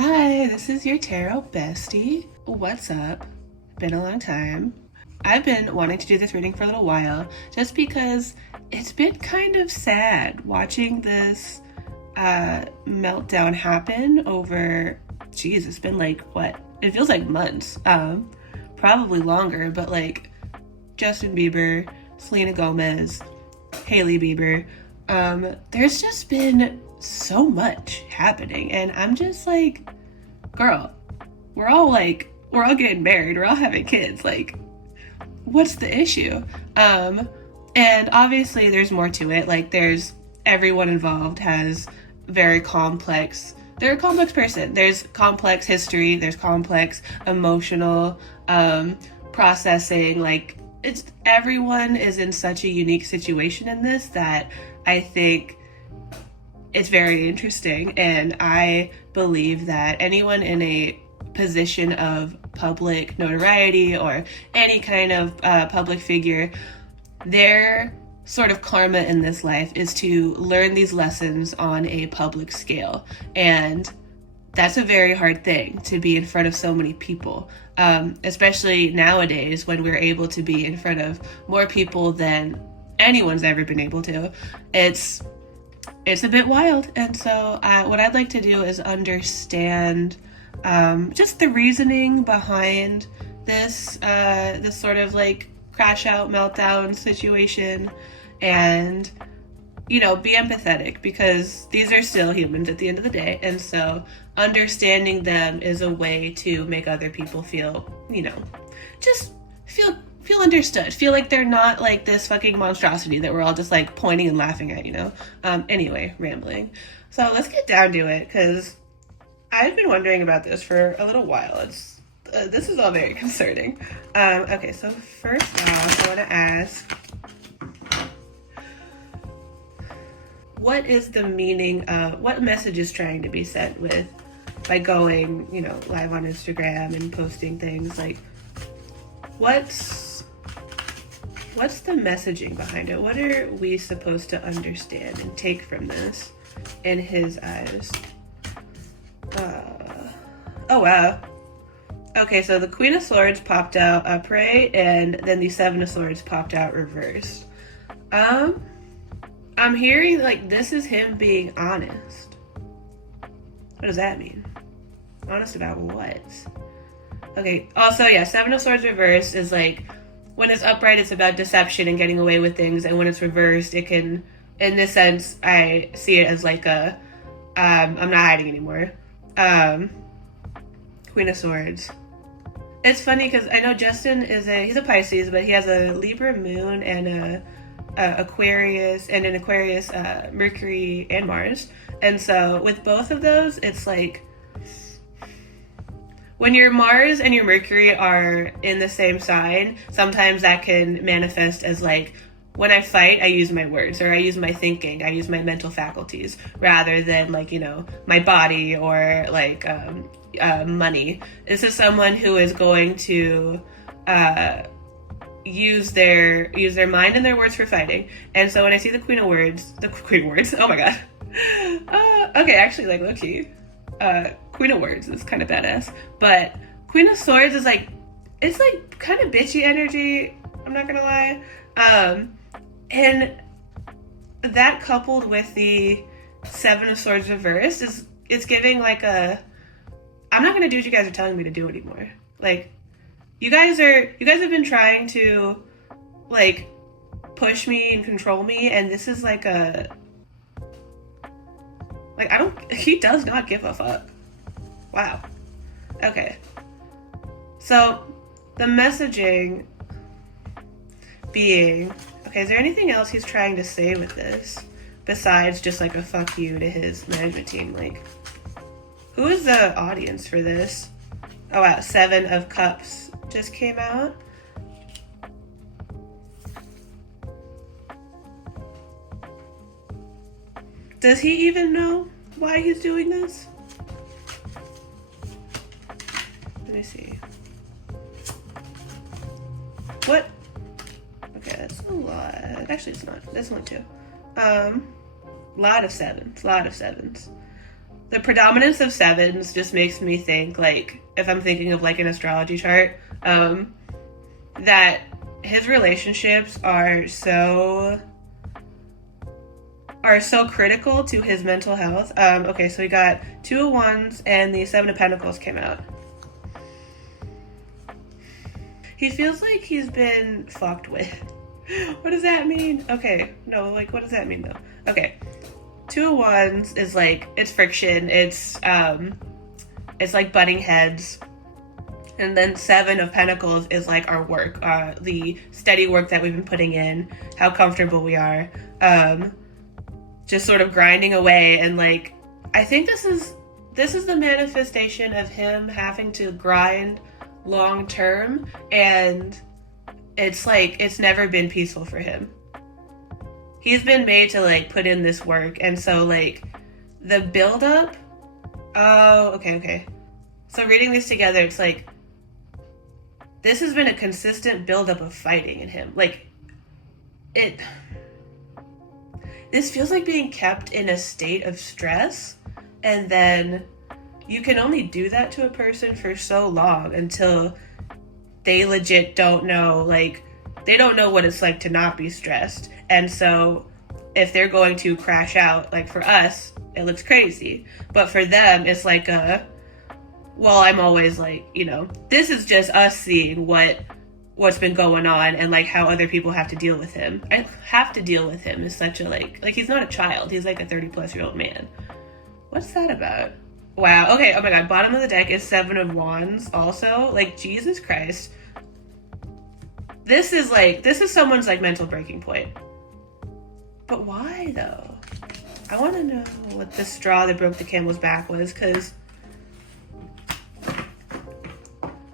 Hi, this is your tarot bestie. What's up? Been a long time. I've been wanting to do this reading for a little while just because it's been kind of sad watching this meltdown happen over, geez, it's been like what? It feels like months. Probably longer, but like Justin Bieber, Selena Gomez, Hailey Bieber. There's just been so much happening, and I'm just like, girl, we're all getting married, we're all having kids. Like, what's the issue? And obviously, there's more to it. Like, there's everyone involved has very complex. They're a complex person. There's complex history. There's complex emotional processing. Like, it's everyone is in such a unique situation in this that I think it's very interesting, and I believe that anyone in a position of public notoriety or any kind of public figure, their sort of karma in this life is to learn these lessons on a public scale. And that's a very hard thing to be in front of so many people, especially nowadays when we're able to be in front of more people than anyone's ever been able to. It's a bit wild. And so what I'd like to do is understand just the reasoning behind this sort of like crash out meltdown situation, and be empathetic, because these are still humans at the end of the day. And so understanding them is a way to make other people feel, just feel understood, feel like they're not like this fucking monstrosity that we're all just like pointing and laughing at. Anyway, rambling. So let's get down to it, because I've been wondering about this for a little while. This is all very concerning. Okay, so first off, I want to ask, what is the meaning of, what message is trying to be sent with by going, live on Instagram and posting things? Like, what's the messaging behind it? What are we supposed to understand and take from this in his eyes? Oh wow. Okay, so the Queen of Swords popped out upright, and then the Seven of Swords popped out reversed. I'm hearing like this is him being honest. What does that mean? Honest about what? Okay, also, yeah, Seven of Swords reversed is like, when it's upright, it's about deception and getting away with things, and when it's reversed, it can, in this sense, I see it as like a, I'm not hiding anymore. Queen of Swords. It's funny because I know Justin he's a Pisces, but he has a Libra moon and a Aquarius, and an Aquarius Mercury and Mars. And so with both of those, it's like, when your Mars and your Mercury are in the same sign, sometimes that can manifest as like, when I fight, I use my words, or I use my thinking, I use my mental faculties, rather than like, my body or like money. This is someone who is going to use their mind and their words for fighting. And so when I see the Queen of Words, oh my god. Okay, actually, like, low-key, Queen of Words is kind of badass, but Queen of Swords is like, it's like kind of bitchy energy, I'm not gonna lie. And that coupled with the Seven of Swords reversed it's giving like a, I'm not gonna do what you guys are telling me to do anymore. Like, you guys have been trying to like push me and control me, and this is like a, like, he does not give a fuck. Wow. Okay. So the messaging being, okay, is there anything else he's trying to say with this besides just like a fuck you to his management team? Like, who is the audience for this? Oh wow, Seven of Cups just came out. Does he even know why he's doing this? Let me see. What? Okay, that's a lot. Actually, it's not. That's one too. Lot of sevens. The predominance of sevens just makes me think, like, if I'm thinking of like an astrology chart, that his relationships are so critical to his mental health. Okay, so we got 2 of Wands and the 7 of Pentacles came out. He feels like he's been fucked with. What does that mean? Okay, no, like, what does that mean though? Okay, 2 of Wands is like, it's friction, it's like butting heads. And then 7 of Pentacles is like our work, the steady work that we've been putting in, how comfortable we are, just sort of grinding away. And like, I think this is the manifestation of him having to grind long term, and it's like, it's never been peaceful for him. He's been made to like put in this work, and so like the buildup. Oh, okay. So reading these together, it's like, this has been a consistent buildup of fighting in him. Like, this feels like being kept in a state of stress, and then you can only do that to a person for so long until they legit don't know, like, they don't know what it's like to not be stressed. And so if they're going to crash out, like for us, it looks crazy. But for them, it's like well, I'm always like, you know, this is just us seeing what's been going on, and like how other people have to deal with him. I have to deal with him is such a like he's not a child. He's like a 30-plus-year-old man. What's that about? Wow. Okay. Oh my God. Bottom of the deck is 7 of Wands also. Like, Jesus Christ. This is someone's like mental breaking point. But why though? I want to know what the straw that broke the camel's back was, because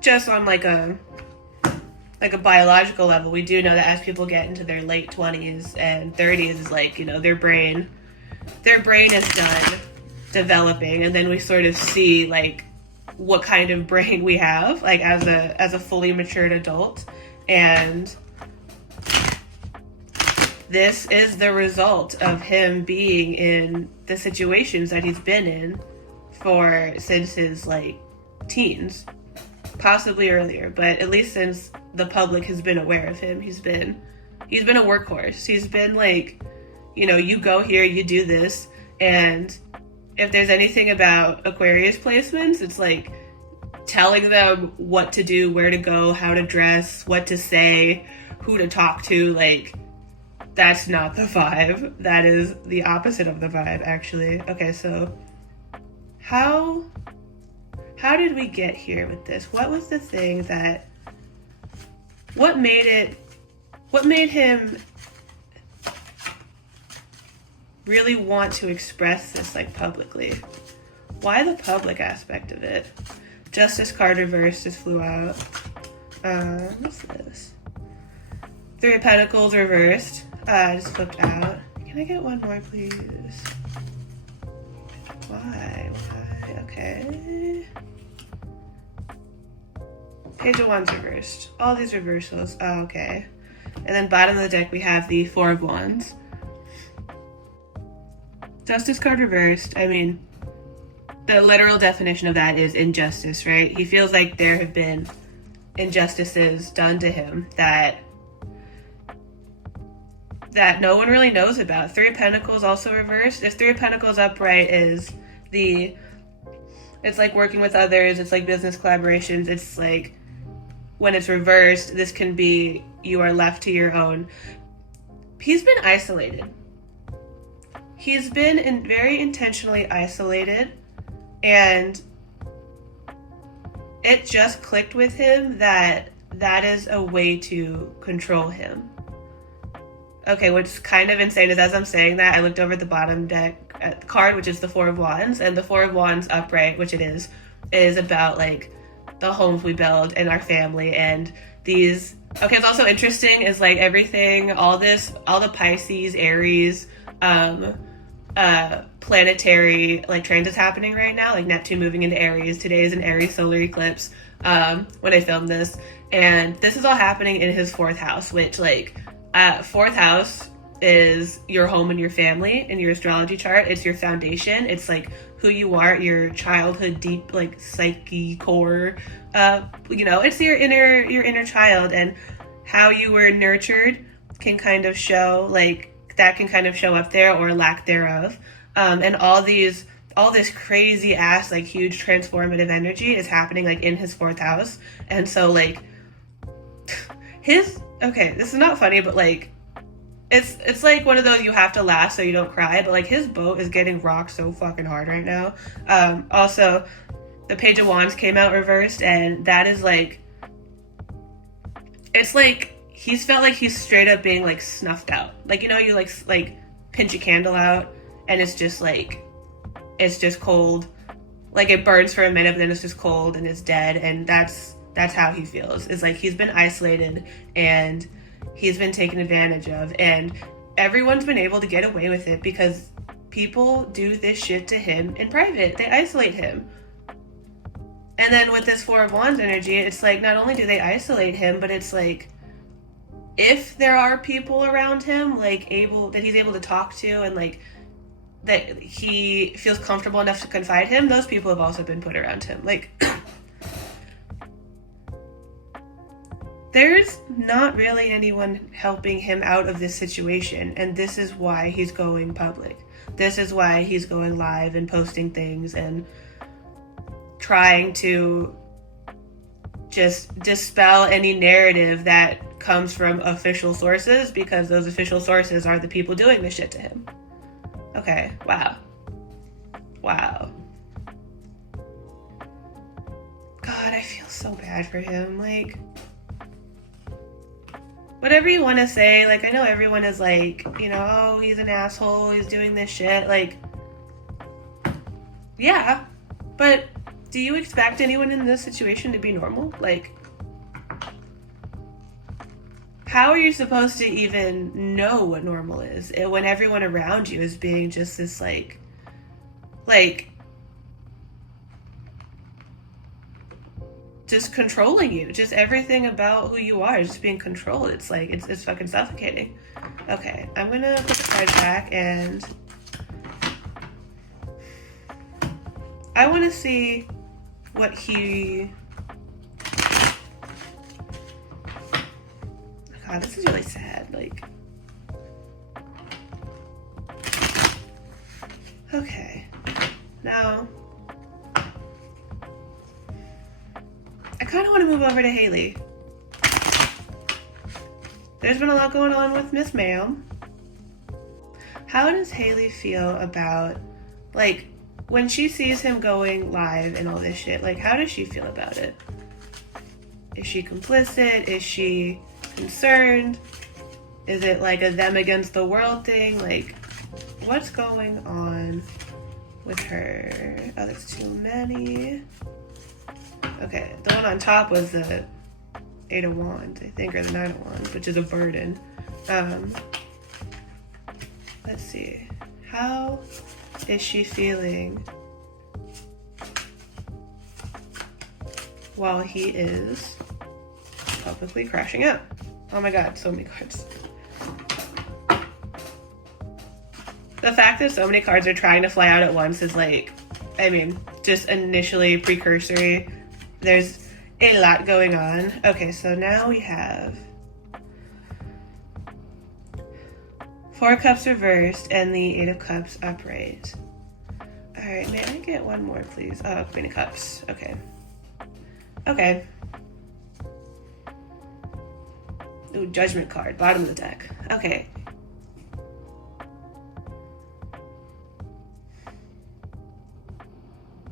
just on like a biological level, we do know that as people get into their late 20s and 30s, is like, you know, their brain is done developing, and then we sort of see like what kind of brain we have like as a fully matured adult. And this is the result of him being in the situations that he's been in since his like teens, possibly earlier, but at least since the public has been aware of him, he's been a workhorse. He's been like, you know, you go here, you do this. And if there's anything about Aquarius placements, it's like telling them what to do, where to go, how to dress, what to say, who to talk to. Like, that's not the vibe. That is the opposite of the vibe, actually. Okay, so how did we get here with this? What was the thing that, what made him really want to express this like publicly? Why the public aspect of it? Justice card reversed just flew out. What's this? 3 of Pentacles reversed. Just flipped out. Can I get one more, please? Why? Okay. Page of Wands reversed. All these reversals. Oh, okay. And then bottom of the deck, we have the 4 of Wands. Justice card reversed. I mean, the literal definition of that is injustice, right? He feels like there have been injustices done to him that no one really knows about. 3 of Pentacles also reversed. If 3 of Pentacles upright is it's like working with others, it's like business collaborations, it's like when it's reversed, this can be you are left to your own. He's been isolated. He's been very intentionally isolated, and it just clicked with him that is a way to control him. Okay, what's kind of insane is as I'm saying that, I looked over at the bottom deck at the card, which is the 4 of Wands, and the 4 of Wands upright, which it is about like the homes we build and our family and these. Okay, it's also interesting is like everything, all the Pisces, Aries, planetary like transits happening right now, like Neptune moving into Aries. Today is an Aries solar eclipse when I filmed this, and this is all happening in his 4th house, which like 4th house is your home and your family in your astrology chart. It's your foundation. It's like who you are, your childhood deep like psyche core. It's your inner child, and how you were nurtured can kind of show, like, that can kind of show up there, or lack thereof. And all this crazy ass, like, huge transformative energy is happening, like, in his 4th house. And so, like, this is not funny, but, like, it's like one of those you have to laugh so you don't cry, but, like, his boat is getting rocked so fucking hard right now. Also, the Page of Wands came out reversed, and that is, like, it's like he's felt like he's straight up being, like, snuffed out. Like, you like pinch a candle out, and it's just, like, it's just cold. Like, it burns for a minute, but then it's just cold, and it's dead, and that's how he feels. It's like he's been isolated, and he's been taken advantage of, and everyone's been able to get away with it because people do this shit to him in private. They isolate him. And then with this 4 of Wands energy, it's like, not only do they isolate him, but it's like, if there are people around him, like, that he's able to talk to, and, like, that he feels comfortable enough to confide him, those people have also been put around him. Like, there's not really anyone helping him out of this situation, and this is why he's going public. This is why he's going live and posting things and trying to just dispel any narrative that comes from official sources, because those official sources are the people doing this shit to him. Okay, wow. God, I feel so bad for him. Like, whatever you want to say, like, I know everyone is like, oh, he's an asshole, he's doing this shit. Like, yeah, but do you expect anyone in this situation to be normal? Like, how are you supposed to even know what normal is when everyone around you is being just this, like, just controlling you? Just everything about who you are is just being controlled. It's like, it's fucking suffocating. Okay, I'm gonna put the card back, and I want to see what he... God, this is really sad. Like, okay, now I kind of want to move over to Haley. There's been a lot going on with Miss Ma'am. How does Haley feel about, like, when she sees him going live and all this shit? Like, how does she feel about it? Is she complicit? Is she concerned? Is it like a them against the world thing? Like, what's going on with her? Oh, that's too many. Okay, the one on top was the 8 of Wands, I think, or the 9 of Wands, which is a burden. Let's see. How is she feeling while he is publicly crashing out? Oh my god, so many cards. The fact that so many cards are trying to fly out at once is, like, I mean, just initially precursory. There's a lot going on. Okay, so now we have 4 of Cups reversed and the 8 of Cups upright. Alright, may I get one more, please? Oh, Queen of Cups. Okay. Okay. Ooh, Judgment card, bottom of the deck. Okay.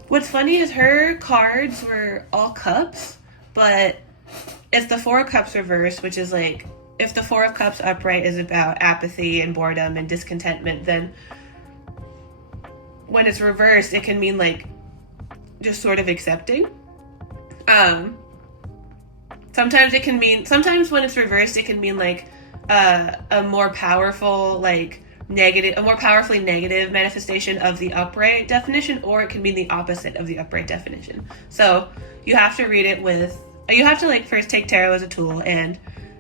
What's funny is her cards were all cups, but it's the 4 of Cups reversed, which is like, if the 4 of Cups upright is about apathy and boredom and discontentment, then when it's reversed, it can mean, like, just sort of accepting. Sometimes when it's reversed, it can mean, like, a more powerful, like, negative, a more powerfully negative manifestation of the upright definition, or it can mean the opposite of the upright definition. So you have to read it with, you have to, like, first take tarot as a tool, and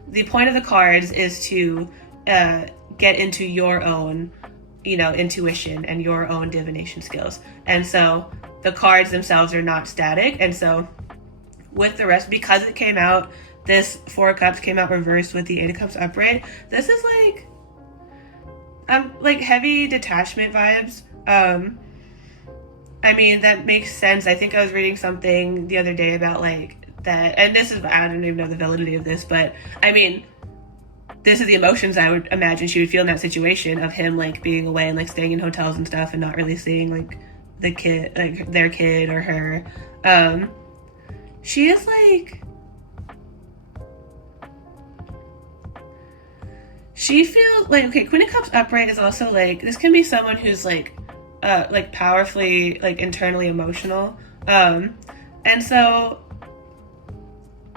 the point of the cards is to get into your own you know, intuition and your own divination skills. And so the cards themselves are not static. And so with the rest, because it came out, this Four of Cups came out reversed with the Eight of Cups upright. This is like heavy detachment vibes. I mean, that makes sense. I think I was reading something the other day about like that, and this is, I don't even know the validity of this, but I mean, this is the emotions I would imagine she would feel in that situation of him like being away and like staying in hotels and stuff and not really seeing like the kid, like their kid or her. She is like, she feels like, okay, Queen of Cups upright is also like, this can be someone who's like powerfully like internally emotional. And so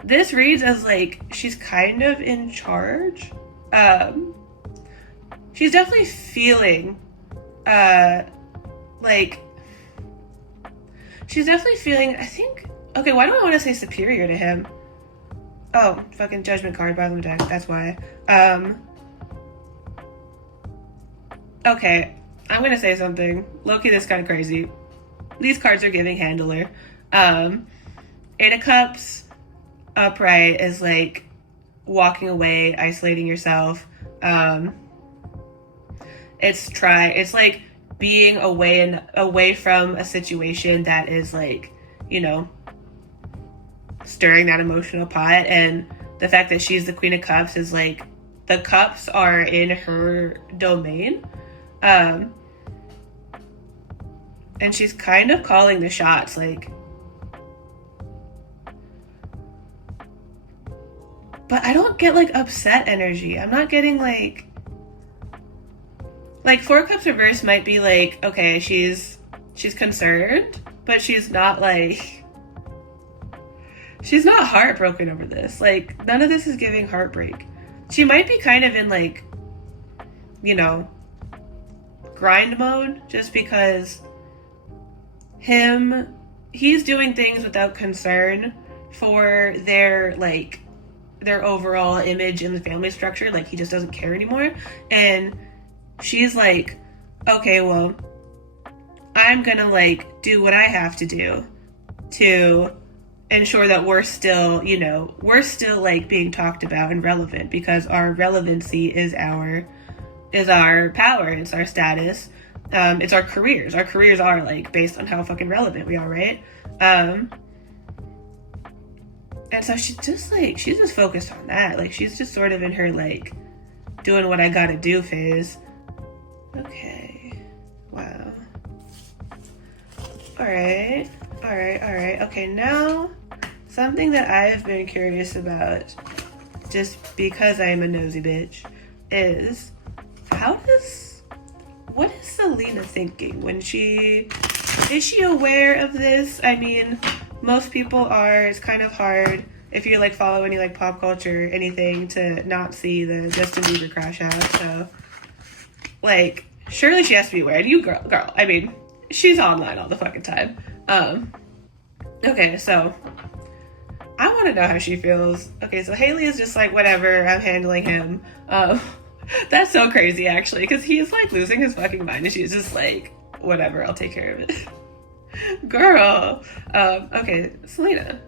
this reads as like she's kind of in charge. She's definitely feeling like she's definitely feeling, I think, okay, why do I want to say superior to him? Oh, fucking Judgment card, bottom of the deck, that's why. Okay, I'm gonna say something. Low-key, this is kind of crazy. These cards are giving handler. Eight of Cups upright is like walking away, isolating yourself. It's like being away from a situation that is like, you know, stirring that emotional pot. And the fact that she's the Queen of Cups is like, the cups are in her domain. And she's kind of calling the shots, like, but I don't get like upset energy. I'm not getting like Four of Cups reverse might be like, okay, she's concerned, but she's not like, she's not heartbroken over this. Like, none of this is giving heartbreak. She might be kind of in like, you know, grind mode, just because he's doing things without concern for their overall image in the family structure. Like, he just doesn't care anymore. And she's like, okay, well, I'm gonna like do what I have to do to ensure that we're still like being talked about and relevant, because our relevancy is our power, it's our status, it's our careers. Our careers are like based on how fucking relevant we are, right? And so she's just focused on that. Like, she's just sort of in her like doing what I gotta do phase. Okay, wow. All right. Okay, now something that I've been curious about, just because I'm a nosy bitch, is what is Selena thinking when is she aware of this? I mean, most people are. It's kind of hard if you like follow any like pop culture, anything, to not see the Justin Bieber crash out. So like, surely she has to be aware. And you girl, I mean, she's online all the fucking time. Okay, so I want to know how she feels. Okay, so Haley is just like, whatever, I'm handling him. That's so crazy, actually, because he's like losing his fucking mind, and she's just like, whatever, I'll take care of it. Girl. Okay, Selena.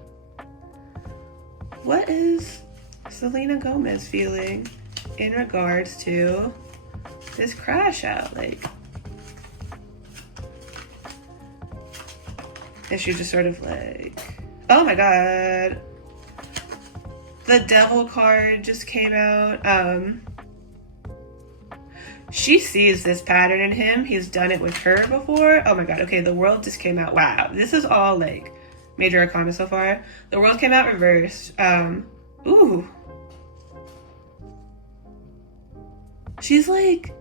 What is Selena Gomez feeling in regards to this crash out? Like, and she's just sort of like, oh my god. The Devil card just came out. She sees this pattern in him. He's done it with her before. Oh my god. Okay, the World just came out. Wow. This is all like major arcana so far. The World came out reversed. Ooh. She's like,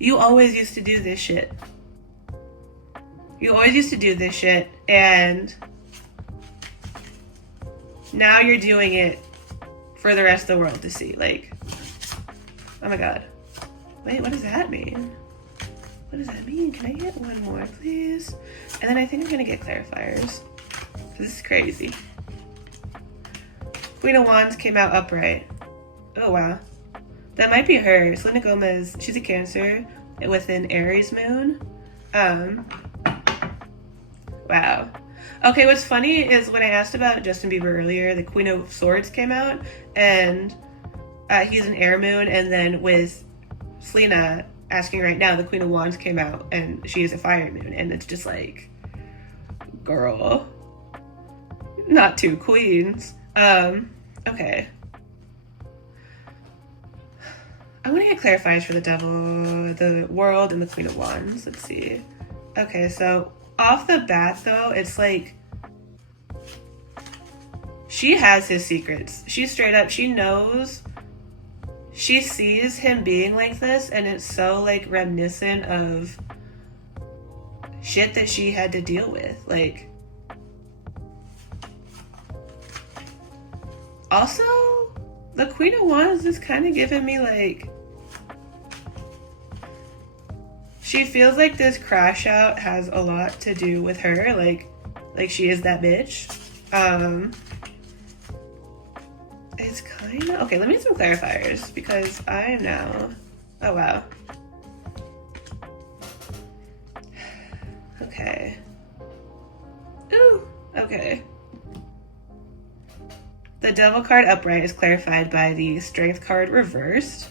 you always used to do this shit. You always used to do this shit, and now you're doing it for the rest of the world to see. Like, oh my god. Wait, what does that mean? What does that mean? Can I get one more, please? And then I think I'm gonna get clarifiers. This is crazy. Queen of Wands came out upright. Oh, wow. That might be her. Selena Gomez, she's a Cancer with an Aries moon. Wow. Okay, what's funny is when I asked about Justin Bieber earlier, the Queen of Swords came out, and he's an air moon, and then with Selena asking right now, the Queen of Wands came out, and she is a fire moon, and it's just like, girl, not two queens. Okay. I want to get clarifiers for the Devil, the World, and the Queen of Wands. Let's see. Okay, so off the bat, though, it's like she has his secrets. She straight up, she knows, she sees him being like this, and it's so like reminiscent of shit that she had to deal with. Like, also, the Queen of Wands is kind of giving me like, she feels like this crash out has a lot to do with her, like she is that bitch. It's kind of, okay, let me get some clarifiers, because I am now, oh wow. Okay. Ooh, okay. The Devil card upright is clarified by the Strength card reversed.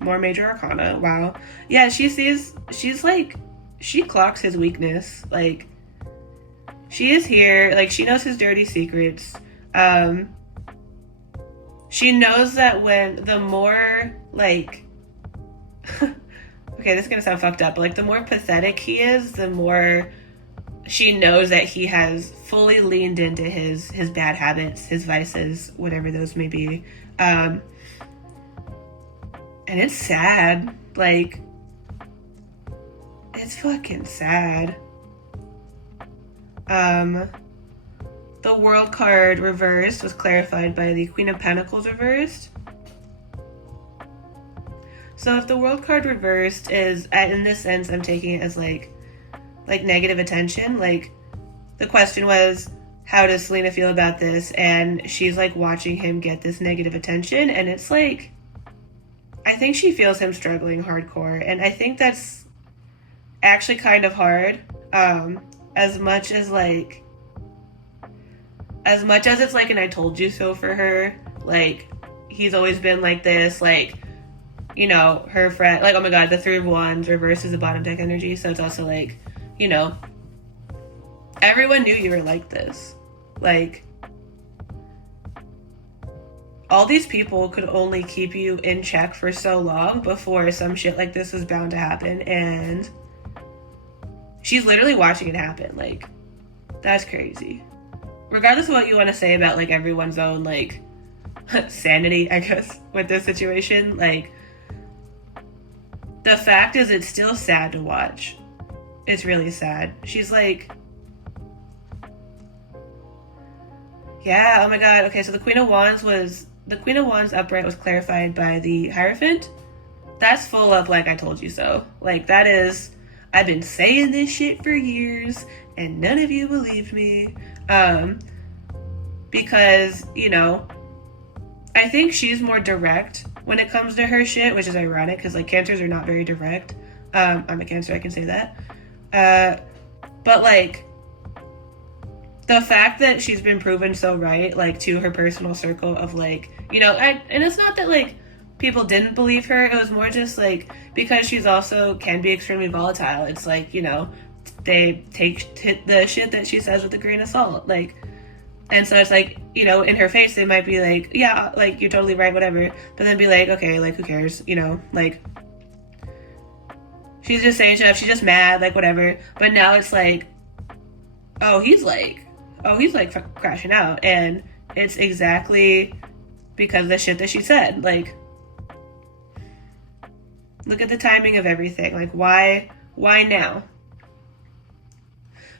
More major arcana. Wow. Yeah, she sees, she's like, she clocks his weakness. Like, she is here. Like, she knows his dirty secrets. She knows that when the more, like, okay, this is gonna sound fucked up, but like, the more pathetic he is, the more she knows that he has fully leaned into his bad habits, his vices, whatever those may be. And it's sad. Like, it's fucking sad. The World card reversed was clarified by the Queen of Pentacles reversed. So if the World card reversed is, in this sense, I'm taking it as like negative attention. Like, the question was, how does Selena feel about this? And she's like watching him get this negative attention, and it's like, I think she feels him struggling hardcore, and I think that's actually kind of hard. As much as it's like an I told you so for her, like, he's always been like this, like, you know, her friend, like, oh my god, the Three of Wands reverses the bottom deck energy, so it's also like, you know, everyone knew you were like this. Like, all these people could only keep you in check for so long before some shit like this was bound to happen, and she's literally watching it happen. Like, that's crazy. Regardless of what you want to say about, like, everyone's own, like, sanity, I guess, with this situation, like, the fact is it's still sad to watch. It's really sad. She's like, yeah, oh my god, okay, so the Queen of Wands upright was clarified by the Hierophant. That's full of, like, I told you so. Like, that is, I've been saying this shit for years, and none of you believed me. Because, you know, I think she's more direct when it comes to her shit, which is ironic, because, like, Cancers are not very direct. I'm a Cancer, I can say that. But, like, the fact that she's been proven so right, like, to her personal circle of, like, you know, and it's not that, like, people didn't believe her, it was more just, like, because she's also can be extremely volatile, it's like, you know, they take the shit that she says with a grain of salt, like, and so it's like, you know, in her face, they might be like, yeah, like, you're totally right, whatever, but then be like, okay, like, who cares, you know, like, she's just saying stuff, she's just mad, like, whatever, but now it's like, oh, he's like crashing out, and it's exactly because of the shit that she said. Like, look at the timing of everything. Like, why now?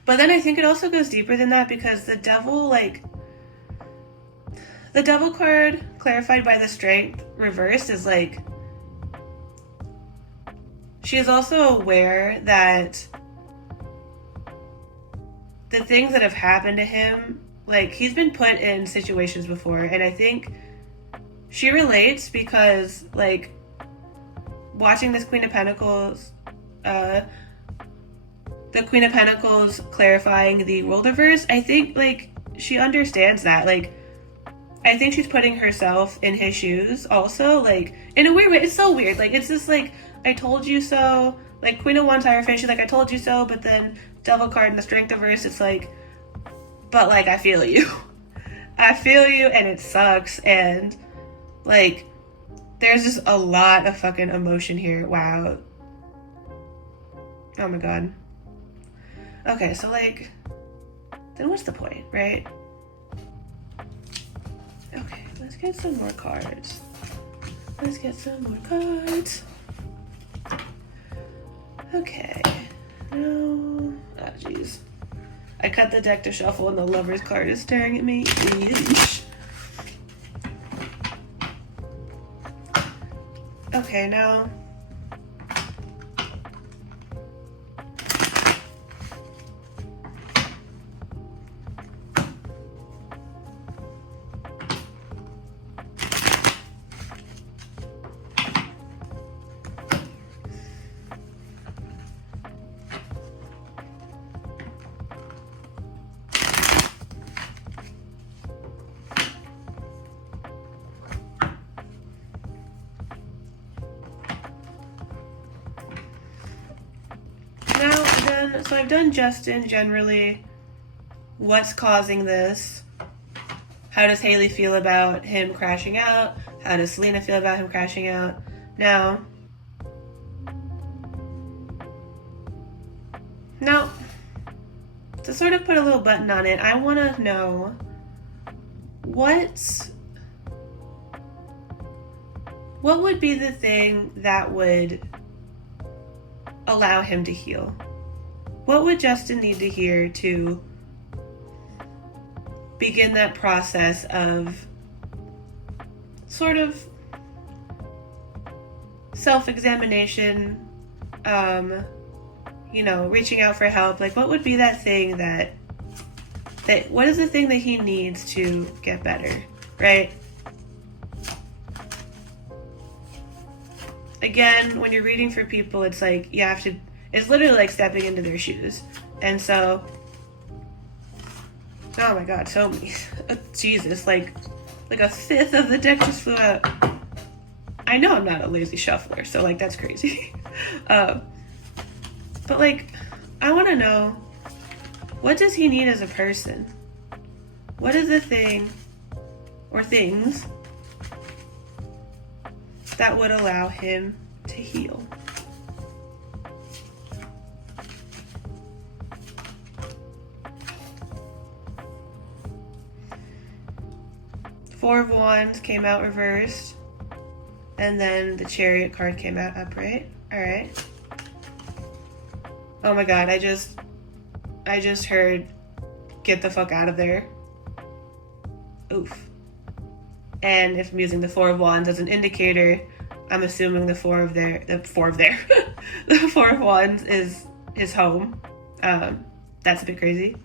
But then I think it also goes deeper than that, because the Devil, like, the Devil card clarified by the Strength reversed is like, she is also aware that the things that have happened to him, like, he's been put in situations before, and I think she relates because, like, watching this Queen of Pentacles, the Queen of Pentacles clarifying the role reverse, I think, like, she understands that. Like, I think she's putting herself in his shoes also, like, in a weird way. It's so weird. Like, it's just like, I told you so. Like, Queen of Wands, Hierophant, she's like, I told you so, but then Devil card in the Strength reverse, it's like, but, like, I feel you. I feel you, and it sucks, and, like, there's just a lot of fucking emotion here. Wow. Oh my god. Okay, so, like, then what's the point, right? Okay, let's get some more cards. Let's get some more cards. Okay. No. Oh, jeez. I cut the deck to shuffle and the Lover's card is staring at me. Yeesh. Okay, now. So I've done Justin generally. What's causing this? How does Haley feel about him crashing out? How does Selena feel about him crashing out? Now, to sort of put a little button on it, I want to know what would be the thing that would allow him to heal? What would Justin need to hear to begin that process of sort of self-examination, you know, reaching out for help? Like, what would be that thing that what is the thing that he needs to get better, right? Again, when you're reading for people, it's like you have to, it's literally like stepping into their shoes. And so, oh my god, so many. Jesus, like a fifth of the deck just flew out. I know I'm not a lazy shuffler, so, like, that's crazy. But, like, I want to know, what does he need as a person? What is the thing or things that would allow him to heal? Four of Wands came out reversed, and then the Chariot card came out upright. All right. Oh my god, I just heard, get the fuck out of there. Oof. And if I'm using the Four of Wands as an indicator, I'm assuming the Four of Wands is his home. That's a bit crazy.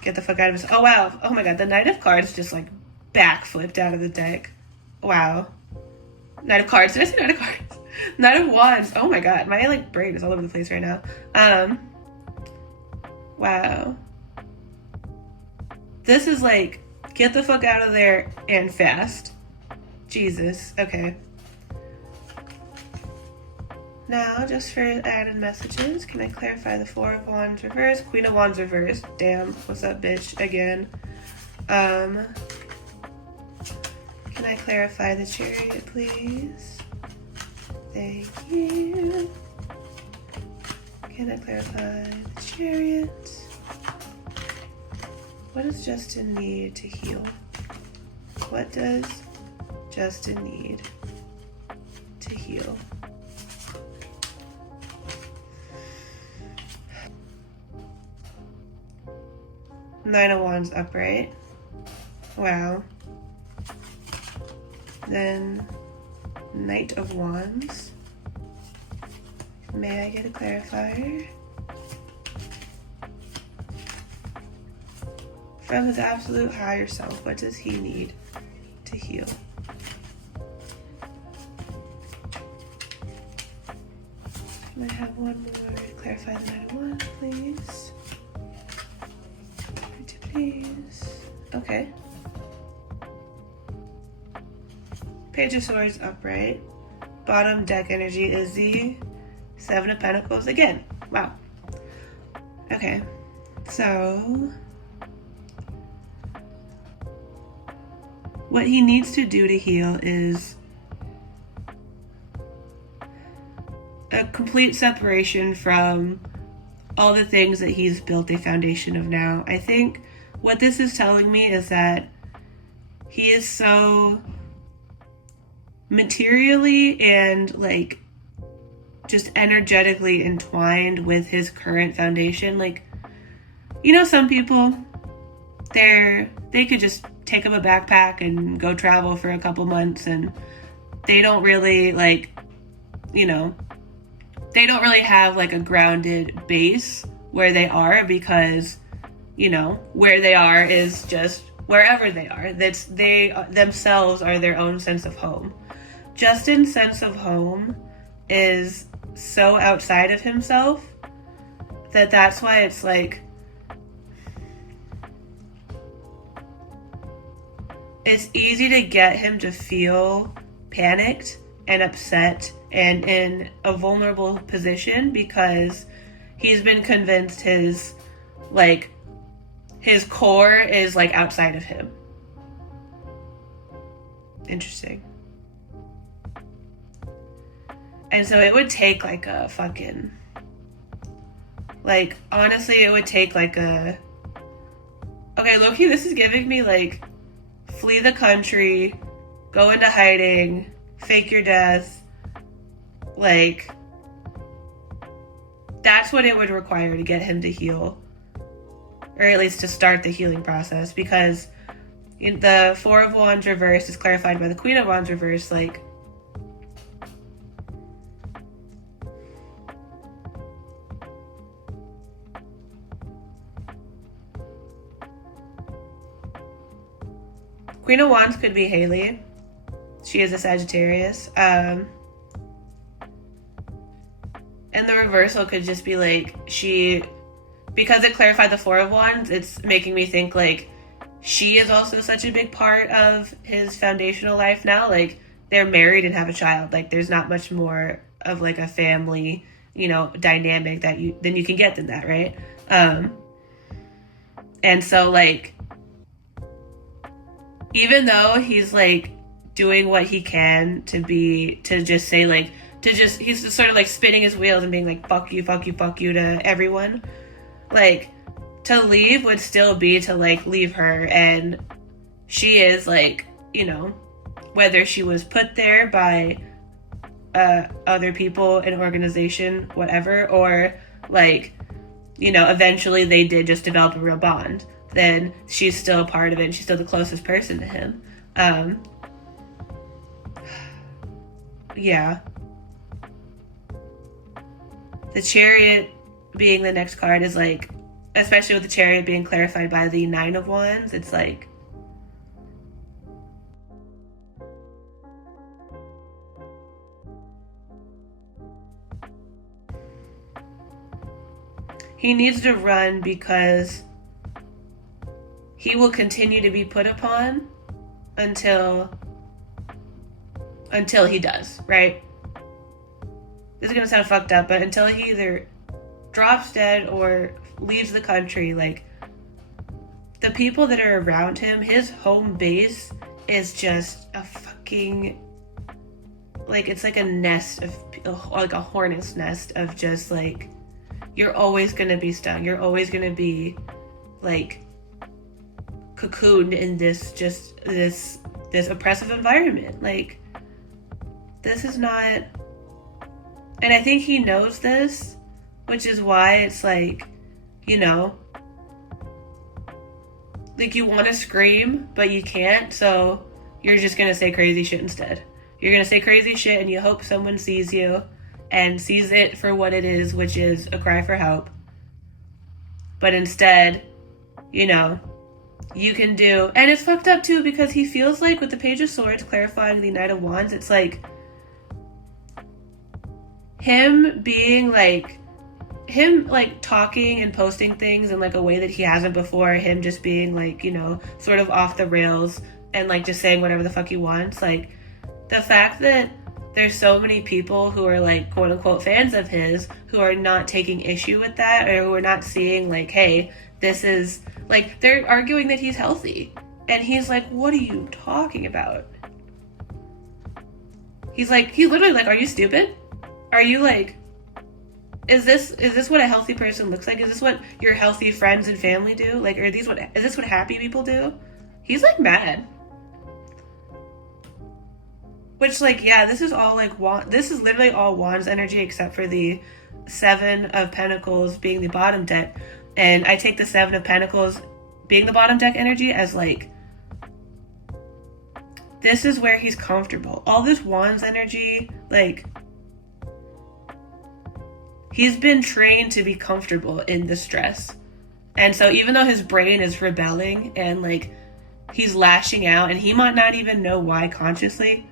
Get the fuck out of his, oh wow, oh my god, the Knight of Cards just, like, backflipped out of the deck. Wow. Knight of Cards. Did I say Knight of Cards? Knight of Wands. Oh my god. My, like, brain is all over the place right now. Wow. This is like, get the fuck out of there and fast. Jesus. Okay. Now, just for added messages, can I clarify the Four of Wands reverse? Queen of Wands reverse. Damn. What's up, bitch? Again. Can I clarify the Chariot, please? Thank you. Can I clarify the Chariot? What does Justin need to heal? What does Justin need to heal? Nine of Wands upright. Wow. Then Knight of Wands. May I get a clarifier? From his absolute higher self, what does he need to heal? I have one more to clarify the Knight of Wands, please. Please. Okay. Page of Swords upright. Bottom deck energy is the Seven of Pentacles again. Wow. Okay. So what he needs to do to heal is a complete separation from all the things that he's built a foundation of now. I think what this is telling me is that he is so materially and like just energetically entwined with his current foundation. Like, you know, some people, they could just take up a backpack and go travel for a couple months, and they don't really like, you know, they don't really have like a grounded base where they are, because, you know, where they are is just wherever they are. That's they themselves are their own sense of home. Justin's sense of home is so outside of himself that that's why it's like it's easy to get him to feel panicked and upset and in a vulnerable position, because he's been convinced his core is like outside of him. Interesting. And so it would take like a fucking, like, honestly, it would take like a, okay, low-key, this is giving me like flee the country, go into hiding, fake your death. Like, that's what it would require to get him to heal, or at least to start the healing process, because in the Four of Wands reversed is clarified by the Queen of Wands reversed. Like, Queen of Wands could be Haley. She is a Sagittarius. And the reversal could just be like, because it clarified the Four of Wands, it's making me think like she is also such a big part of his foundational life now. Like, they're married and have a child. Like, there's not much more of like a family, you know, dynamic than you can get than that, right? And so like, even though he's like doing what he can he's just sort of like spinning his wheels and being like, fuck you, fuck you, fuck you to everyone. Like, to leave would still be to like leave her, and she is like, you know, whether she was put there by other people, an organization, whatever, or like, you know, eventually they did just develop a real bond, then she's still a part of it, and she's still the closest person to him. Yeah. The Chariot being the next card is like, especially with the Chariot being clarified by the Nine of Wands, it's like, he needs to run, because he will continue to be put upon until he does, right? This is gonna sound fucked up, but until he either drops dead or leaves the country, like, the people that are around him, his home base is just a fucking, like, it's like a nest of, like a hornet's nest of just like, you're always gonna be stung, you're always gonna be like cocooned in this oppressive environment. Like, this is not, and I think he knows this, which is why it's like, you know, like, you want to scream, but you can't, so you're just gonna say crazy shit instead. You're gonna say crazy shit, and you hope someone sees you and sees it for what it is, which is a cry for help. But instead, you know, you can do, and it's fucked up too, because he feels like with the Page of Swords clarifying the Knight of Wands, it's like him being like, him like talking and posting things in like a way that he hasn't before, him just being like, you know, sort of off the rails and like just saying whatever the fuck he wants, like the fact that there's so many people who are like quote unquote fans of his who are not taking issue with that, or who are not seeing like, hey, this is like, they're arguing that he's healthy, and he's like, what are you talking about? He's literally like, are you stupid? Are you like, is this what a healthy person looks like? Is this what your healthy friends and family do? Like, is this what happy people do? He's like mad. Which, like, yeah, this is all like this is literally all Wands energy except for the Seven of Pentacles being the bottom deck. And I take the Seven of Pentacles being the bottom deck energy as like, this is where he's comfortable. All this Wands energy, like, he's been trained to be comfortable in the stress. And so even though his brain is rebelling and like he's lashing out, and he might not even know why consciously,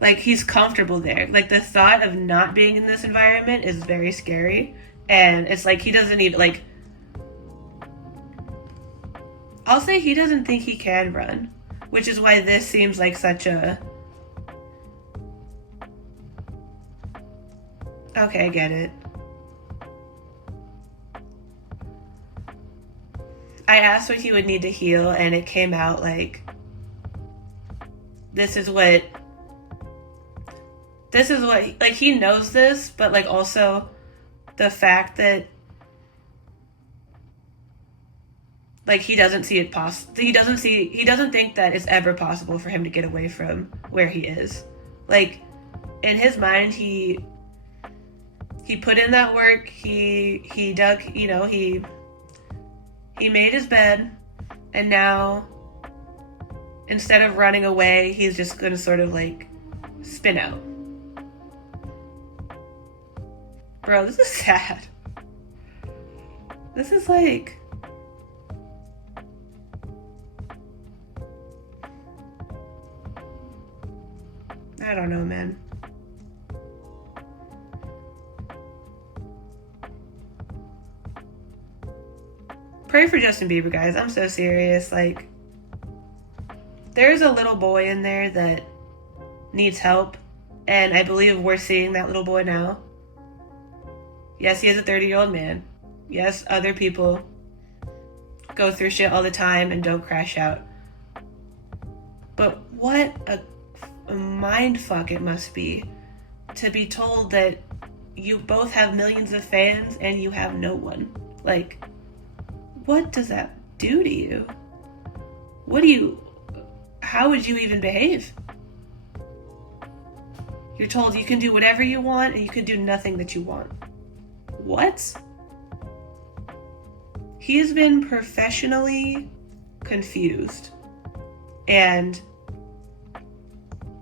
like he's comfortable there. Like the thought of not being in this environment is very scary. And it's like he doesn't even like, I'll say he doesn't think he can run, which is why this seems like such a, okay, I get it. I asked what he would need to heal, and it came out like, this is what, like, he knows this, but like also the fact that like he doesn't see it possible. He doesn't think that it's ever possible for him to get away from where he is. Like in his mind, he put in that work. He dug, you know, he made his bed, and now instead of running away, he's just gonna sort of like spin out. Bro, this is sad. This is like, I don't know, man. Pray for Justin Bieber, guys. I'm so serious. Like, there's a little boy in there that needs help, and I believe we're seeing that little boy now. Yes, he is a 30-year-old man. Yes, other people go through shit all the time and don't crash out. But what a mind fuck it must be to be told that you both have millions of fans and you have no one. Like, what does that do to you? How would you even behave? You're told you can do whatever you want and you can do nothing that you want. What? He has been professionally confused. And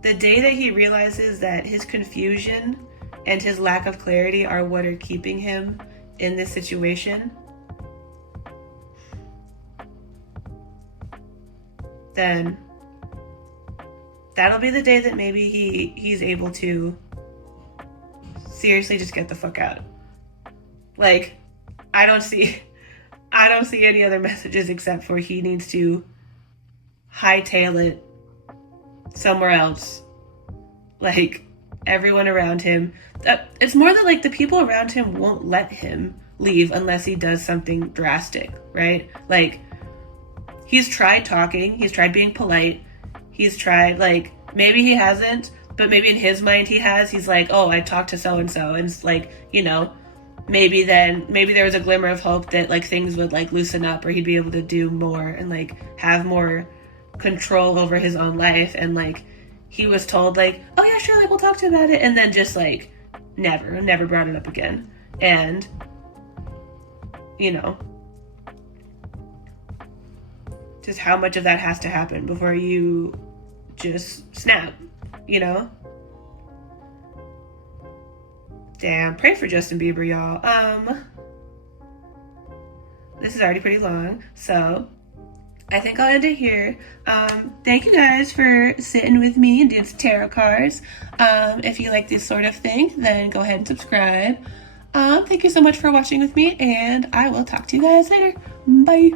the day that he realizes that his confusion and his lack of clarity are what are keeping him in this situation, then that'll be the day that maybe he's able to seriously just get the fuck out. Like, I don't see any other messages except for he needs to hightail it somewhere else. Like, everyone around him, it's more that like the people around him won't let him leave unless he does something drastic, right? Like, he's tried talking, he's tried being polite, he's tried, like, maybe he hasn't, but maybe in his mind he has. He's like, oh, I talked to so-and-so, and it's like, you know, maybe there was a glimmer of hope that like things would like loosen up, or he'd be able to do more and like have more control over his own life. And like he was told like, oh yeah, sure, like we'll talk to you about it, and then just like never brought it up again. And you know, just how much of that has to happen before you just snap, you know? Damn, pray for Justin Bieber, y'all. This is already pretty long, so I think I'll end it here. Thank you guys for sitting with me and doing some tarot cards. If you like this sort of thing, then go ahead and subscribe. Thank you so much for watching with me, and I will talk to you guys later. Bye.